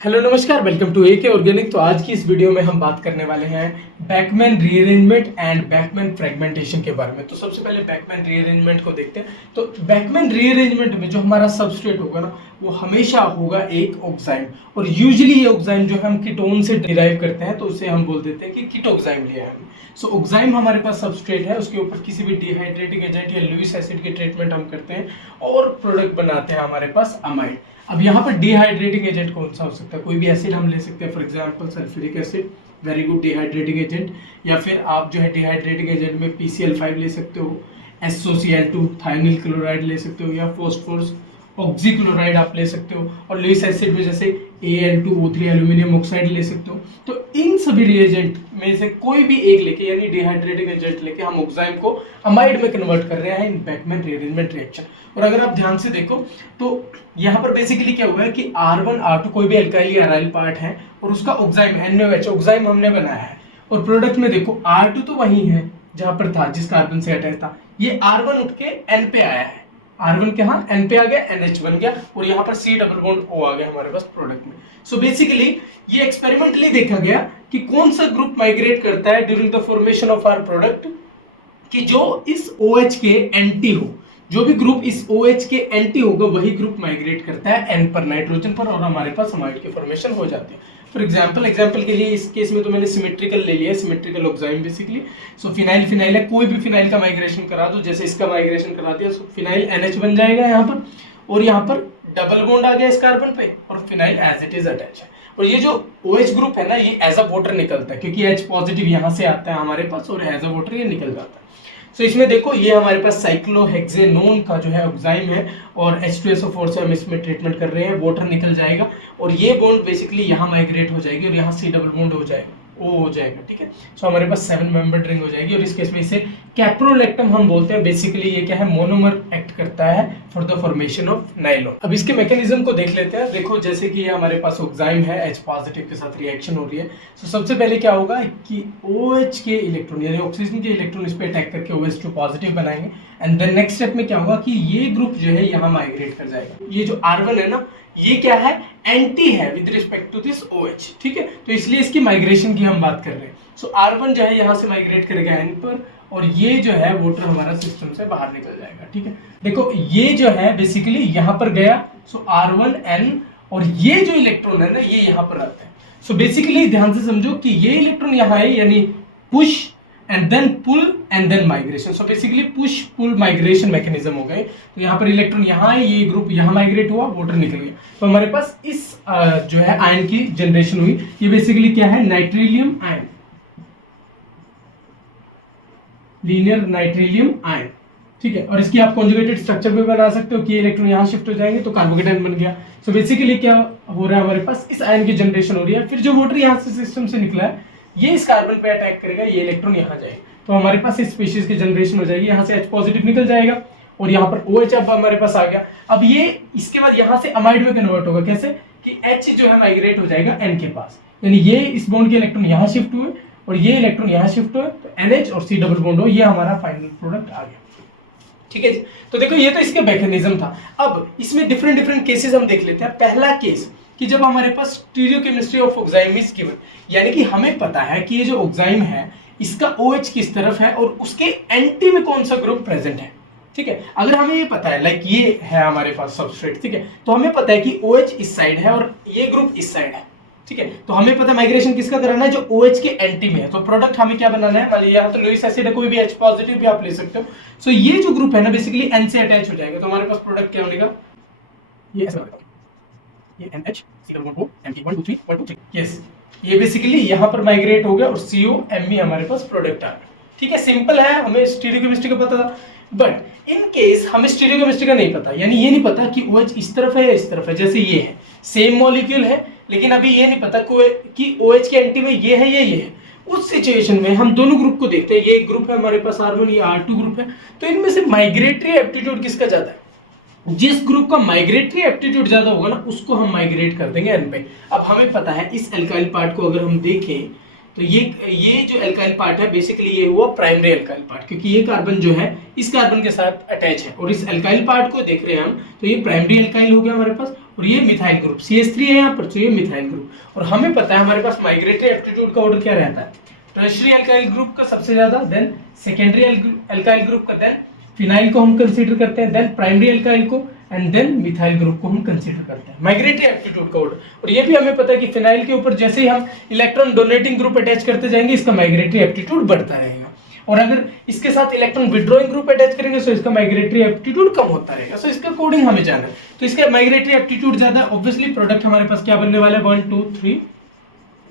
Hello नमस्कार, welcome to AK organic. तो आज की इस वीडियो में हम बात करने वाले हैं Beckmann rearrangement and Beckmann fragmentation के बारे में। तो सबसे पहले बैकमैन रीअरेंजमेंट को देखते हैं। तो बैकमैन रीअरेंजमेंट में जो हमारा सबस्ट्रेट होगा ना, वो हमेशा होगा एक ऑक्साइम, और यूजुअली ये ऑक्साइम जो हम कीटोन से डिराइव करते हैं, तो उसे हम बोल देते हैं कि कीटोक्साइम लिया है हमने। सो ऑक्साइम हमारे पास सबस्ट्रेट है, उसके ऊपर किसी भी डिहाइड्रेटिंग एजेंट या लुईस एसिड की ट्रीटमेंट हम करते हैं और प्रोडक्ट बनाते हैं हमारे पास अमाइड। अब यहाँ पर डिहाइड्रेटिंग एजेंट कौन सा हो सकता है? कोई भी एसिड हम ले सकते हैं, for example sulphuric acid, very good dehydrating agent. या फिर आप जो है डिहाइड्रेटिंग एजेंट में PCl5 ले सकते हो, SOCl2 थायोनिल क्लोराइड ले सकते हो, या फॉस्फोरस ऑक्सीक्लोराइड आप ले सकते हो, और लुईस एसिड में जैसे Al2O3 एल्यूमिनियम ऑक्साइड ले सकते हो। तो इन सभी रिएजेंट में से कोई भी एक लेके, यानी डिहाइड्रेटिंग एजेंट लेके हम ऑक्साइम को अमाइड में कन्वर्ट कर रहे हैं इन बैकमैन रीअरेंजमेंट रिएक्शन। और अगर आप ध्यान से देखो तो यहाँ पर बेसिकली क्या हुआ है कि R1 R2 कोई भी एल्काइल या एराइल पार्ट है, और उसका ऑक्साइम NaOH ऑक्साइम हमने बनाया है, और प्रोडक्ट में देखो R2 तो वही है जहां पर था, जिस कार्बन से अटैच था। ये R1 उठ के N पे आया है, R1 के यहाँ N पे आ गया, NH बन गया, और यहाँ पर C डबल बॉन्ड O आ गया हमारे पास प्रोडक्ट में। सो बेसिकली ये एक्सपेरिमेंटली देखा गया कि कौन सा ग्रुप माइग्रेट करता है during the formation of our product, कि जो इस OH के एंटी हो। जो भी ग्रुप इस OH के एंटी होगा वही ग्रुप माइग्रेट करता है N पर, नाइट्रोजन पर, और हमारे पास अमाइड की फॉर्मेशन हो जाती है। फॉर एग्जाम्पल के लिए इस केस में तो मैंने सिमेट्रिकल ले लिया है, सिमेट्रिकल ऑक्साइम बेसिकली। सो फिनाइल फिनाइल है, कोई भी फिनाइल का माइग्रेशन करा दो, जैसे इसका माइग्रेशन करा दिया, सो फिनाइल NH बन जाएगा यहाँ पर, और यहाँ पर डबल बॉन्ड आ गया इस कार्बन पे, और phenyl as it is attach है। और ये जो OH ग्रुप है ना, ये एज अ वाटर निकलता है, क्योंकि H पॉजिटिव यहाँ से आता है हमारे पास, और एज अ वाटर ये निकल जाता है। तो इसमें देखो ये हमारे पास साइक्लोहेक्सेनोन का जो है ऑक्साइम है, और H2SO4 से हम इसमें ट्रीटमेंट कर रहे हैं, वाटर निकल जाएगा, और ये बॉन्ड बेसिकली यहाँ माइग्रेट हो जाएगी, और यहाँ C डबल बॉन्ड हो जाएगा, O हो जाएगा, ठीक है। सो हमारे पास 7 मेंबर रिंग हो जाएगी, और इस केस में इसे कैप्रोलेक्टम हम बोलते हैं। बेसिकली ये क्या है, मोनोमर एक्ट करता है for the formation of nylon. अब इसके मैकेनिज्म को देख लेते हैं। देखो जैसे कि ये हमारे पास ऑक्साइम है, H पॉजिटिव के साथ रिएक्शन हो रही है। सो सबसे पहले क्या होगा कि OH के इलेक्ट्रॉन, यानी ऑक्सीजन के इलेक्ट्रॉन इस पे अटैक करके OH2 पॉजिटिव बनाएंगे, एंड देन नेक्स्ट स्टेप में क्या होगा कि ये ग्रुप जो है यहाँ माइग्रेट कर जाएगा। ये जो R1 है ना, ये क्या है, एंटी है with respect to this OH, ठीक है। तो इसलिए इसकी माइग्रेशन की हम बात कर रहे हैं। सो R1 जो है यहाँ से माइग्रेट करेगा N पर, और ये जो है वाटर हमारा सिस्टम से बाहर निकल जाएगा, ठीक है। देखो ये जो है बेसिकली यहाँ पर गया, सो R1N, और ये जो इलेक्ट्रॉन है ना, ये यहाँ पर आता है। सो बेसिकली ध्यान से समझो कि ये इलेक्ट्रॉन यहाँ है, यानी push and then pull and then migration. So basically push pull migration mechanism हो गए। तो यहाँ पर इलेक्ट्रॉन यहाँ है, ये ग्रुप यहाँ माइग्रेट हुआ, वाटर निकल गया, तो हमारे पास इस जो है आयन की जनरेशन हुई। ये बेसिकली क्या है, नाइट्रिलियम आयन, लीनियर नाइट्रिलियम आयन, ठीक है। और इसकी आप कॉन्जुगेटेड स्ट्रक्चर भी बना सकते हो कि इलेक्ट्रॉन यहाँ शिफ्ट हो जाएंगे तो कार्बोकेटाइन बन गया। सो बेसिकली क्या हो रहा है, हमारे पास इस आयन की जनरेशन हो रही है। फिर जो वाटर यहाँ से सिस्टम से निकला है, ये इस कार्बन पे अटैक करेगा, ये इलेक्ट्रॉन यहाँ जाएगा, तो हमारे पास इस स्पीशीज की जनरेशन हो जाएगी। यहाँ से H पॉजिटिव निकल जाएगा, और यहाँ पर OH अब हमारे पास आ गया। अब ये इसके बाद यहाँ से अमाइड में कन्वर्ट होगा, कैसे कि H जो है माइग्रेट हो जाएगा N के पास, यानी ये इस बॉन्ड के इलेक्ट्रॉन यहाँ शिफ्ट हुए, और ये इलेक्ट्रॉन यहाँ शिफ्ट हुए, तो NH और C डबल बॉन्ड हो, ये हमारा फाइनल प्रोडक्ट आ गया, ठीक है जी। तो देखो ये तो इसके मैकेनिज्म था। अब इसमें डिफरेंट डिफरेंट केसेस हम देख लेते हैं। पहला केस कि जब हमारे पास stereochemistry of oxime is given, यानी कि हमें पता है कि ये जो ऑक्साइम है इसका OH किस तरफ है, और उसके एंटी में कौन सा ग्रुप प्रेजेंट है, ठीक है। अगर हमें ये पता है, लाइक ये है हमारे पास सबस्ट्रेट, ठीक है, तो हमें पता है कि OH इस साइड है और ये ग्रुप इस साइड है, ठीक है। तो हमें पता है माइग्रेशन किसका कराना है, जो OH के एंटी में है। तो प्रोडक्ट हमें क्या बनाना है, मान लीजिए यहाँ तो लुईस एसिड है, कोई भी H पॉजिटिव भी आप ले सकते हो। सो ये जो ग्रुप है ना, बेसिकली N से अटैच हो जाएगा, तो हमारे पास प्रोडक्ट क्या बनेगा, ये ऐसा बनेगा, ये NH C double bond O M 1 2 3 1 2 3, yes, ये बेसिकली यहाँ पर माइग्रेट हो गया, और COMe हमारे पास प्रोडक्ट आ गया, ठीक है। सिंपल है, हमें स्टीरियोकेमिस्ट्री का पता था। बट इन केस हमें स्टीरियोकेमिस्ट्री का नहीं पता, यानी ये नहीं पता कि OH इस तरफ है या इस तरफ है। जैसे ये है, सेम मॉलिक्यूल है, लेकिन अभी ये नहीं पता कि OH के एंटी में ये है या ये है। उस सिचुएशन में हम दोनों ग्रुप को देखते हैं। ये एक ग्रुप है हमारे पास R1, ये R2 ग्रुप है, तो इनमें से माइग्रेटरी एप्टीट्यूड किसका ज्यादा है? जिस ग्रुप का माइग्रेटरी एप्टीट्यूड ज्यादा होगा ना, उसको हम माइग्रेट कर देंगे N पे। अब हमें पता है इस एल्काइल पार्ट को अगर हम देखें, तो ये जो एल्काइल पार्ट है बेसिकली ये हुआ प्राइमरी एल्काइल पार्ट, क्योंकि ये कार्बन जो है इस कार्बन के साथ अटैच है और इस एल्काइल पार्ट को देख रहे हैं हम, तो ये प्राइमरी एल्काइल हो गया हमारे पास, और ये मिथाइल ग्रुप CH3 है यहाँ पर, तो ये मिथाइल ग्रुप। और हमें पता है हमारे पास माइग्रेटरी एप्टीट्यूड का ऑर्डर क्या रहता है, टर्शियरी एल्काइल ग्रुप का सबसे ज्यादा, देन सेकेंडरी एल्काइल ग्रुप का, देन फिनाइल को हम कंसीडर करते हैं, देन प्राइमरी एल्काइल को, एंड देन मिथाइल ग्रुप को हम कंसीडर करते हैं। माइग्रेटरी एप्टीट्यूड का ऑर्डर, और ये भी हमें पता है कि फिनाइल के ऊपर जैसे ही हम इलेक्ट्रॉन डोनेटिंग ग्रुप अटैच करते जाएंगे इसका माइग्रेटरी एप्टीट्यूड बढ़ता रहेगा, और अगर इसके साथ इलेक्ट्रॉन विड्रॉइंग ग्रुप अटैच करेंगे तो इसका माइग्रेटरी एप्टीट्यूड कम होता रहेगा। सो इसका कोडिंग हमें जाना है, तो इसका माइग्रेटरी एप्टीट्यूड ज्यादा, ऑब्वियसली प्रोडक्ट हमारे पास क्या बनने वाला है, 1 2 3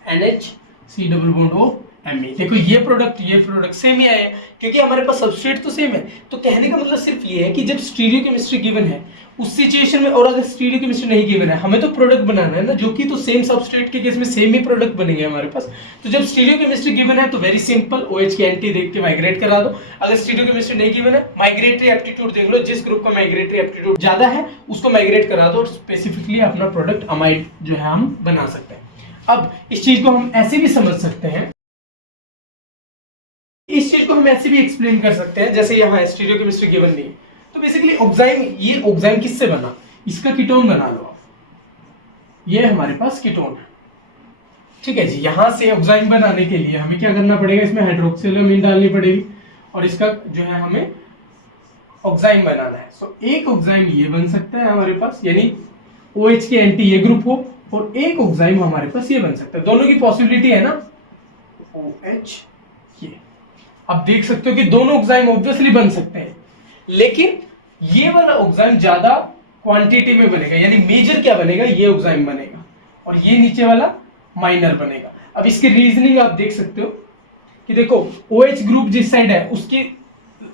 NH C double bond O Me। देखो ये प्रोडक्ट सेम ही आया है क्योंकि हमारे पास सबस्ट्रेट तो सेम है। तो कहने का मतलब सिर्फ ये है कि जब स्टीरियोकेमिस्ट्री गिवन है उस सिचुएशन में, और अगर स्टीरियोकेमिस्ट्री नहीं गिवन है, हमें तो प्रोडक्ट बनाना है ना, जो कि तो सेम सबस्ट्रेट के केस में सेम ही प्रोडक्ट बनेंगे हमारे पास। तो जब स्टीरियोकेमिस्ट्री गिवन है तो वेरी सिंपल, OH की एंटी देख के माइग्रेट करा दो। अगर स्टीरियोकेमिस्ट्री नहीं गिवन है, माइग्रेटरी एप्टीट्यूड देख लो, जिस ग्रुप का माइग्रेटरी एप्टीट्यूड ज्यादा है उसको माइग्रेट करा दो और स्पेसिफिकली अपना प्रोडक्ट अमाइड जो है हम बना सकते हैं। अब इस चीज को हम ऐसे भी समझ सकते हैं, इस चीज को हम ऐसे भी एक्सप्लेन कर सकते हैं, जैसे यहाँ स्टीरियोकेमिस्ट्री गिवन नहीं है तो बेसिकली ऑक्साइम, ये ऑक्साइम किससे बना, इसका कीटोन बना लो आप, ये हमारे पास कीटोन है, ठीक है जी। यहां से ऑक्साइम बनाने के लिए हमें क्या करना पड़ेगा, इसमें हाइड्रोक्सिलअमीन डालनी पड़ेगी और इसका जो है हमें ऑक्साइम बनाना है। सो एक ऑक्साइम ये बन सकता है हमारे पास, यानी OH के एंटी ये ग्रुप हो, और एक ऑक्साइम हमारे पास ये बन सकता है, दोनों की पॉसिबिलिटी है ना, OH ये। अब देख सकते हो कि दोनों ऑक्साइम ऑब्वियसली बन सकते हैं, लेकिन ये वाला ऑक्साइम ज्यादा क्वांटिटी में बनेगा, यानी मेजर क्या बनेगा, ये ऑक्साइम बनेगा, और ये नीचे वाला माइनर बनेगा। अब इसकी रीजनिंग आप देख सकते हो कि देखो OH ग्रुप जिस साइड है उसकी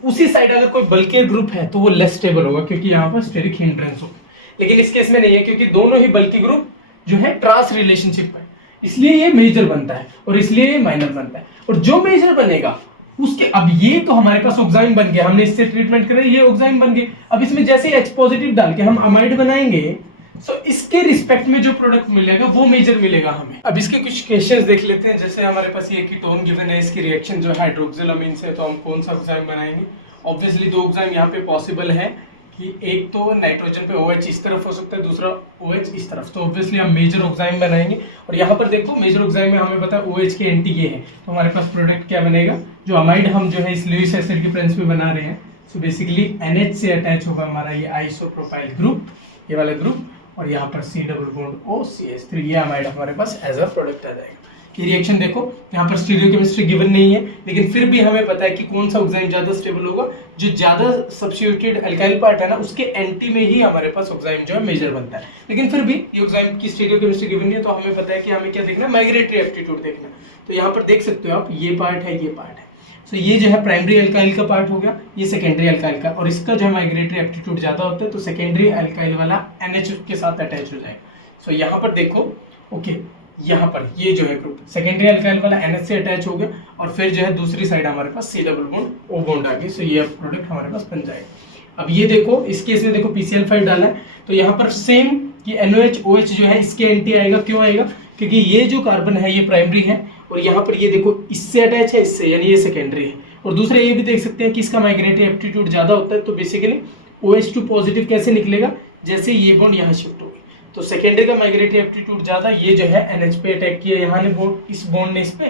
उसी साइड अगर कोई बल्कि ग्रुप है तो वो लेस स्टेबल होगा क्योंकि यहाँ पर स्टेरिक हिंड्रेंस होगा, लेकिन इस केस में नहीं है क्योंकि दोनों ही बल्कि ग्रुप जो है ट्रांस रिलेशनशिप है, इसलिए ये मेजर बनता है और इसलिए ये माइनर बनता है। और जो मेजर बनेगा उसके, अब ये तो हमारे पास ऑक्साइम बन गया, हमने इससे ट्रीटमेंट करा, ये ऑक्साइम बन गए। अब इसमें जैसे H पॉजिटिव डाल के हम अमाइड बनाएंगे, सो इसके रिस्पेक्ट में जो प्रोडक्ट मिलेगा वो मेजर मिलेगा हमें। अब इसके कुछ क्वेश्चंस देख लेते हैं, जैसे हमारे पास ये कीटोन गिवन है, इसकी रिएक्शन जो है हाइड्रोक्सिलअमीन से, तो हम कौन सा ऑक्साइम बनाएंगे। ऑब्वियसली दो ऑक्साइम यहाँ पे पॉसिबल है कि एक तो नाइट्रोजन पे OH इस तरफ हो सकता है, दूसरा OH इस तरफ, तो ऑब्वियसली हम मेजर ऑक्साइम बनाएंगे। और यहाँ पर देखो मेजर ऑक्साइम में हमें पता है OH के एंटी ये है, तो हमारे पास प्रोडक्ट क्या बनेगा, जो अमाइड हम जो है इस लुईस एसिड के प्रेजेंस में बना रहे हैं, सो बेसिकली NH से अटैच होगा हमारा ये आइसोप्रोपाइल ग्रुप, ये वाला ग्रुप, और यहाँ पर C double bond O CH3, ये अमाइड हमारे पास एज अ प्रोडक्ट आ जाएगा। ये रिएक्शन देखो यहाँ पर स्टीरियोकेमिस्ट्री गिवन नहीं है, लेकिन फिर भी हमें पता है कि कौन सा ऑक्साइम ज्यादा स्टेबल होगा, जो ज्यादा सब्स्टिट्यूटेड एल्काइल पार्ट है ना उसके एंटी में ही हमारे पास ऑक्साइम जो है मेजर बनता है। लेकिन फिर भी ये ऑक्साइम की स्टीरियोकेमिस्ट्री गिवन नहीं है, तो हमें पता है कि हमें क्या देखना है, माइग्रेटरी एप्टीट्यूड देखना है। तो यहाँ पर देख सकते हो आप, ये पार्ट है, ये पार्ट है, सो ये जो है प्राइमरी एल्काइल का पार्ट हो गया, ये सेकेंडरी एल्काइल का, और इसका जो है माइग्रेटरी एप्टीट्यूड ज्यादा होता है तो सेकेंडरी एल्काइल वाला NH के साथ अटैच हो जाएगा। सो यहाँ पर देखो, ओके, यहाँ पर ये जो है ग्रुप सेकेंडरी अल्काइल वाला NH से अटैच हो गया, और फिर जो है दूसरी साइड हमारे पास C double bond O bond आ गई, सो ये प्रोडक्ट हमारे पास बन जाएगा। अब ये देखो इस केस में देखो PCl5 डाला है, तो यहाँ पर सेम कि NOH OH जो है इसके एंटी आएगा, क्यों आएगा, क्योंकि ये जो कार्बन है ये प्राइमरी है, और यहाँ पर ये देखो इससे अटैच है, इससे, यानी ये सेकेंडरी है। और दूसरा ये भी देख सकते हैं कि इसका माइग्रेटरी एप्टीट्यूड ज्यादा होता है, तो बेसिकली OH2 पॉजिटिव कैसे निकलेगा, जैसे ये बॉन्ड यहाँ शिफ्ट हो, तो सेकेंडरी का माइग्रेटरी एप्टीट्यूड ज्यादा, ये जो है NH पे अटैक किया, यहाँ ने बॉन्ड, इस बॉन्ड ने इस पे,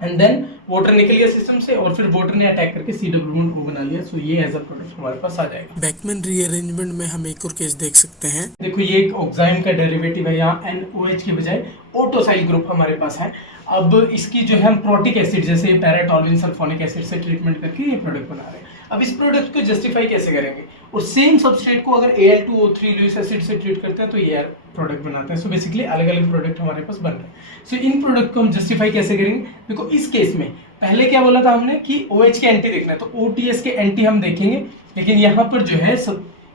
एंड देन वाटर निकल गया सिस्टम से, और फिर वाटर ने अटैक करके C डबल बॉन्ड O बना लिया। सो ये एज अ प्रोडक्ट हमारे पास आ जाएगा। बैकमैन रीअरेंजमेंट में हम एक और केस देख सकते हैं। देखो ये एक ऑक्साइम का डेरिवेटिव है, यहाँ NOH के बजाय ओटोसाइल ग्रुप हमारे पास है। अब इसकी जो है हम प्रोटिक एसिड जैसे पैराटोल्यूइन सल्फोनिक एसिड से ट्रीटमेंट करके ये प्रोडक्ट बना रहे हैं। अब इस प्रोडक्ट को जस्टिफाई कैसे करेंगे, और सेम सबस्ट्रेट को अगर Al2O3 लुईस एसिड से ट्रीट करते हैं तो ये प्रोडक्ट बनाते हैं। सो बेसिकली अलग अलग प्रोडक्ट हमारे पास बन रहे हैं। सो इन प्रोडक्ट को हम जस्टिफाई कैसे करेंगे, देखो इस केस में पहले क्या बोला था हमने कि OH के एंटी देखना है, तो OTS के एंटी हम देखेंगे, लेकिन यहाँ पर जो है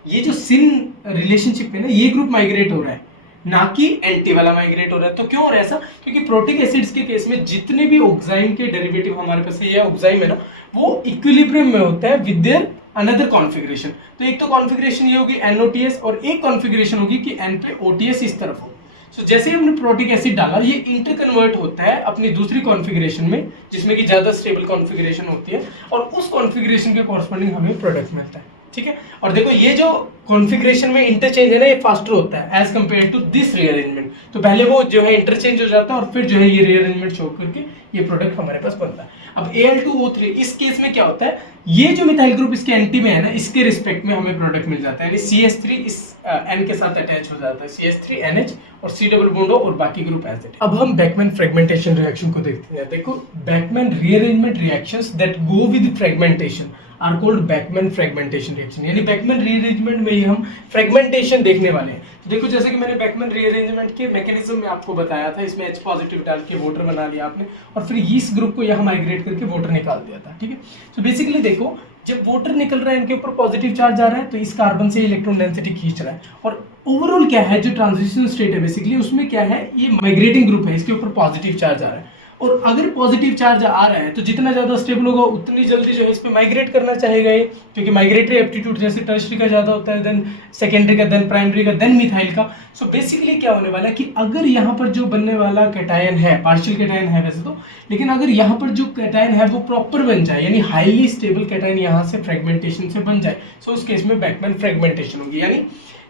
ये जो सिन रिलेशनशिप है ना, ये ग्रुप माइग्रेट हो रहा है, ना कि एंटी वाला माइग्रेट हो रहा है। तो क्यों हो रहा है ऐसा, क्योंकि प्रोटिक एसिड्स के केस में जितने भी ऑक्साइम के डेरिवेटिव हमारे पास है, या ऑक्साइम है ना, वो इक्विलिब्रियम में होता है विद देयर अनदर कॉन्फ़िगरेशन। तो एक तो कॉन्फ़िगरेशन ये होगी NOTS, और एक कॉन्फ़िगरेशन होगी कि N पे OTS इस तरफ हो। सो जैसे ही हमने प्रोटिक एसिड डाला, ये इंटर कन्वर्ट होता है अपनी दूसरी कॉन्फ़िगरेशन में, जिसमें कि ज़्यादा स्टेबल कॉन्फ़िगरेशन होती है, और उस कॉन्फ़िगरेशन के कॉरस्पॉन्डिंग हमें प्रोडक्ट मिलता है। ठीक है, और देखो ये जो कॉन्फ़िगरेशन में इंटरचेंज है ना, ये फास्टर होता है as compare to this rearrangement. तो पहले वो जो है इंटरचेंज हो जाता है और फिर जो है ये रीअरेंजमेंट शो करके ये प्रोडक्ट हमारे पास बनता है। अब Al2O3 इस केस में क्या होता है, ये जो मिथाइल ग्रुप इसके एंटी में है ना, इसके रिस्पेक्ट में हमें प्रोडक्ट मिल जाता है, यानी CH3 इस N के साथ अटैच हो जाता है, CH3NH और C डबल बॉन्ड और बाकी ग्रुप एज इट। अब हम बैकमैन फ्रेगमेंटेशन रिएक्शन को देखते हैं। देखो, Beckmann rearrangement reactions that go with fragmentation are called Beckmann fragmentation reaction, यानी बैकमैन रीअरेंजमेंट में ही हम फ्रेगमेंटेशन देखने वाले हैं। तो देखो, जैसे कि मैंने बैकमैन रीअरेंजमेंट के मैकेनिज्म में आपको बताया था, इसमें H पॉजिटिव डाल के वोटर बना लिया आपने और फिर इस ग्रुप को यहाँ माइग्रेट करके वोटर निकाल दिया था। ठीक है, तो बेसिकली देखो, जब वोटर निकल रहा है, इनके ऊपर पॉजिटिव चार्ज आ रहा है, तो इस कार्बन से इलेक्ट्रॉन डेंसिटी खींच रहा है, और ओवरऑल क्या है, जो ट्रांजिशन स्टेट है बेसिकली उसमें क्या है, ये माइग्रेटिंग ग्रुप है, इसके ऊपर पॉजिटिव चार्ज आ रहा है। और अगर पॉजिटिव चार्ज आ रहा है तो जितना ज़्यादा स्टेबल होगा उतनी जल्दी जो है इस पे माइग्रेट करना चाहेगा ये, क्योंकि माइग्रेटरी एप्टीट्यूड जैसे टर्शरी का ज़्यादा होता है, देन सेकेंडरी का, देन प्राइमरी का, देन मिथाइल का। सो बेसिकली क्या होने वाला है कि अगर यहाँ पर जो बनने वाला कैटायन है, पार्शियल कैटायन है वैसे तो, लेकिन अगर यहाँ पर जो कैटायन है वो प्रॉपर बन जाए, यानी हाईली स्टेबल कैटायन यहाँ से फ्रेगमेंटेशन से बन जाए, सो उस केस में बैकमैन फ्रेगमेंटेशन होगी। यानी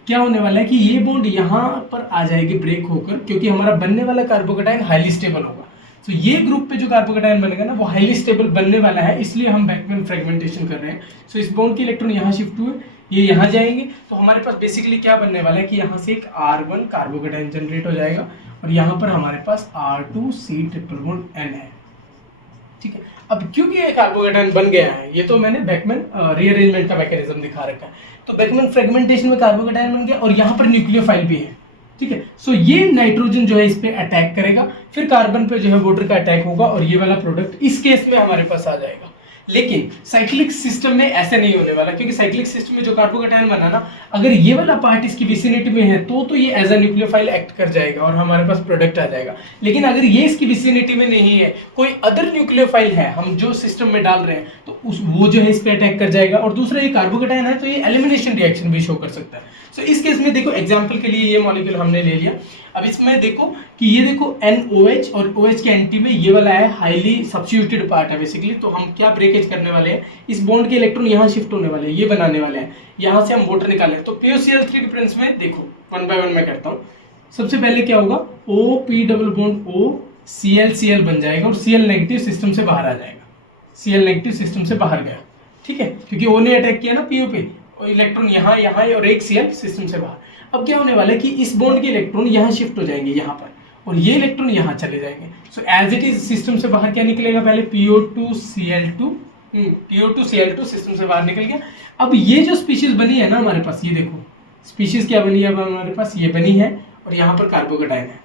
क्या होने वाला है कि ये बॉन्ड यहाँ पर आ जाएगी ब्रेक होकर, क्योंकि हमारा बनने वाला कार्बोकैटायन हाईली स्टेबल होगा। तो ये ग्रुप पे जो कार्बोकैटायन बनेगा ना वो हाईली स्टेबल बनने वाला है, इसलिए हम बैकमैन फ्रेगमेंटेशन कर रहे हैं। सो इस बॉन्ड के इलेक्ट्रॉन यहाँ शिफ्ट हुए, ये यहाँ जाएंगे, तो हमारे पास बेसिकली क्या बनने वाला है कि यहाँ से एक R1 कार्बोकैटायन जनरेट हो जाएगा और यहाँ पर हमारे पास R2C ट्रिपल बॉन्ड N है। ठीक है, अब क्योंकि ये कार्बोकैटायन बन गया है, ये तो मैंने बैकमैन रीअरेंजमेंट का मैकेनिज्म दिखा रखा है, तो बैकमैन फ्रेगमेंटेशन में कार्बोकैटायन बन गया और यहाँ पर न्यूक्लियोफाइल भी है। ठीक है, सो ये नाइट्रोजन जो है इस पे अटैक करेगा, फिर कार्बन पे जो है वाटर का अटैक होगा और ये वाला प्रोडक्ट इस केस में हमारे पास आ जाएगा। लेकिन साइक्लिक सिस्टम में ऐसे नहीं होने वाला, क्योंकि साइक्लिक सिस्टम में जो कार्बोकैटायन बना ना, अगर ये वाला पार्ट इसकी विसिनिटी में है तो ये एज अ न्यूक्लियोफाइल एक्ट कर जाएगा और हमारे पास प्रोडक्ट आ जाएगा। लेकिन अगर ये इसकी विसिनिटी में नहीं है, कोई अदर न्यूक्लियोफाइल है हम जो सिस्टम में डाल रहे हैं, तो वो जो है इस पे अटैक कर जाएगा। और दूसरा, ये कार्बोकैटायन है तो ये एलिमिनेशन रिएक्शन भी शो कर सकता है। सो इस केस में देखो, एग्जाम्पल के लिए ये मॉलिक्यूल हमने ले लिया। अब इसमें देखो कि ये देखो NOH और OH के एंटी में ये वाला है हाईली सब्स्टिट्यूटेड पार्ट है बेसिकली। तो हम क्या ब्रेकेज करने वाले हैं, इस बॉन्ड के इलेक्ट्रॉन यहाँ शिफ्ट होने वाले हैं, ये बनाने वाले हैं, यहाँ से हम वोटर निकाले। तो POCl3 के प्रिंस में देखो 1 बाय 1 मैं करता हूँ। सबसे पहले क्या होगा, OP double bond O ClCl बन जाएगा और Cl नेगेटिव सिस्टम से बाहर आ जाएगा। Cl नेगेटिव सिस्टम से बाहर गया, ठीक है, क्योंकि O ने अटैक किया ना PO पे, इलेक्ट्रॉन यहाँ यहाँ और एक Cl सिस्टम से बाहर। अब क्या होने वाला है कि इस बॉन्ड के इलेक्ट्रॉन यहाँ शिफ्ट हो जाएंगे यहाँ पर और ये इलेक्ट्रॉन यहाँ चले जाएंगे। So as it is system से बाहर क्या निकलेगा, पहले PO2Cl2 सिस्टम से बाहर निकल गया। अब ये जो स्पीशीज बनी है ना हमारे पास, ये देखो स्पीशीज क्या बनी है, अब हमारे पास ये बनी है और यहाँ पर कार्बोकैटायन है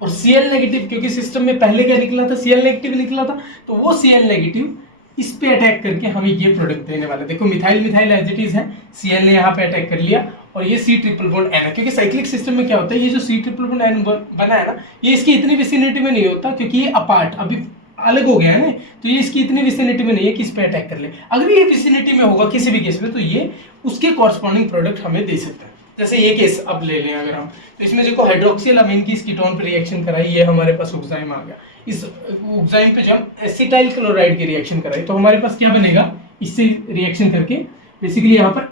और Cl नेगेटिव, क्योंकि सिस्टम में पहले क्या निकला था, Cl नेगेटिव निकला था, तो वो Cl नेगेटिव इस पे अटैक करके हमें ये प्रोडक्ट देने वाला है। देखो मिथाइल एज इट इज है, Cl ने यहाँ पे अटैक कर लिया और ये C ट्रिपल बॉन्ड N है, क्योंकि साइक्लिक सिस्टम में क्या होता है, ये जो C ट्रिपल बॉन्ड N बना है ना, ये इसकी इतनी विसिनिटी में नहीं होता, क्योंकि ये अपार्ट अभी अलग हो गया है ना, तो ये इसकी इतनी विसिनिटी में नहीं है कि इस पे अटैक कर ले। अगर ये विसिनिटी में होगा किसी भी केस में, तो ये उसके कॉरस्पॉन्डिंग प्रोडक्ट हमें दे सकता है। जैसे ये केस अब ले लें अगर हम, तो इसमें देखो हाइड्रोक्सिल अमीन की इस कीटोन पे रिएक्शन कराई, ये हमारे पास ऑक्साइम आ गया। इस ऑक्साइम पे जब हम एसिटाइल क्लोराइड की रिएक्शन कराई, तो हमारे पास क्या बनेगा, इससे रिएक्शन करके बेसिकली यहाँ पर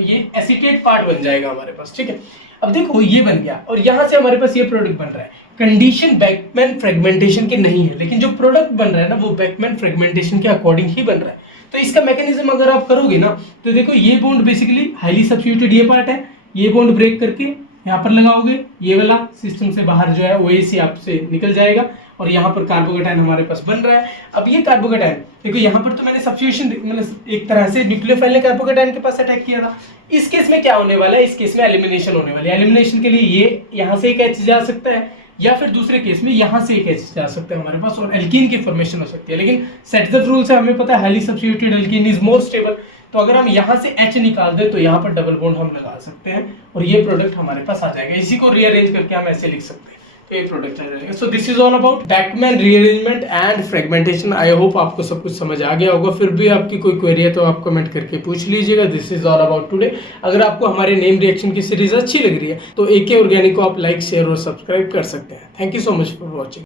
ये एसिटेट पार्ट बन जाएगा हमारे पास। ठीक है, अब देखो ये बन गया और यहाँ से हमारे पास ये प्रोडक्ट बन रहा है। कंडीशन बैकमैन फ्रेगमेंटेशन की नहीं है, लेकिन जो प्रोडक्ट बन रहा है ना वो बैकमैन फ्रेगमेंटेशन के अकॉर्डिंग ही बन रहा है। तो इसका मैकेनिज्म अगर आप करोगे ना, तो देखो ये बॉन्ड बेसिकली हाईली सब्स्टिट्यूटेड ये पार्ट है, ये बॉन्ड ब्रेक करके यहाँ पर लगाओगे, ये वाला सिस्टम से बाहर जो है OAC आपसे निकल जाएगा और यहाँ पर कार्बोकैटायन हमारे पास बन रहा है। अब ये कार्बोकैटायन देखो, यहाँ पर तो मैंने सब्स्टिट्यूशन मतलब एक तरह से न्यूक्लियोफाइल ने कार्बोकैटायन के पास अटैक किया था। इस केस में क्या होने वाला है, इस केस में एलिमिनेशन होने वाली है। एलिमिनेशन के लिए ये यहाँ से एक H जा सकता है या फिर दूसरे केस में यहाँ से एक H जा सकता है हमारे पास और एल्कीन की फॉर्मेशन हो सकती है। लेकिन सेटजर्फ रूल से हमें पता है highly substituted alkene is more stable, तो अगर हम यहाँ से H निकाल दें तो यहाँ पर डबल बॉन्ड हम लगा सकते हैं और ये प्रोडक्ट हमारे पास आ जाएगा। इसी को रीअरेंज करके हम ऐसे लिख सकते हैं। तो ये प्रोडक्ट आ जाएगा। So this is all about Beckmann rearrangement and fragmentation. I hope आपको सब कुछ समझ आ गया होगा। फिर भी आपकी कोई क्वेरी है तो आप कमेंट करके पूछ लीजिएगा। This is all about today. अगर आपको हमारे नेम रिएक्शन की सीरीज अच्छी लग रही है तो AK ऑर्गेनिक को आप लाइक, शेयर और सब्सक्राइब कर सकते हैं। Thank you so much for watching.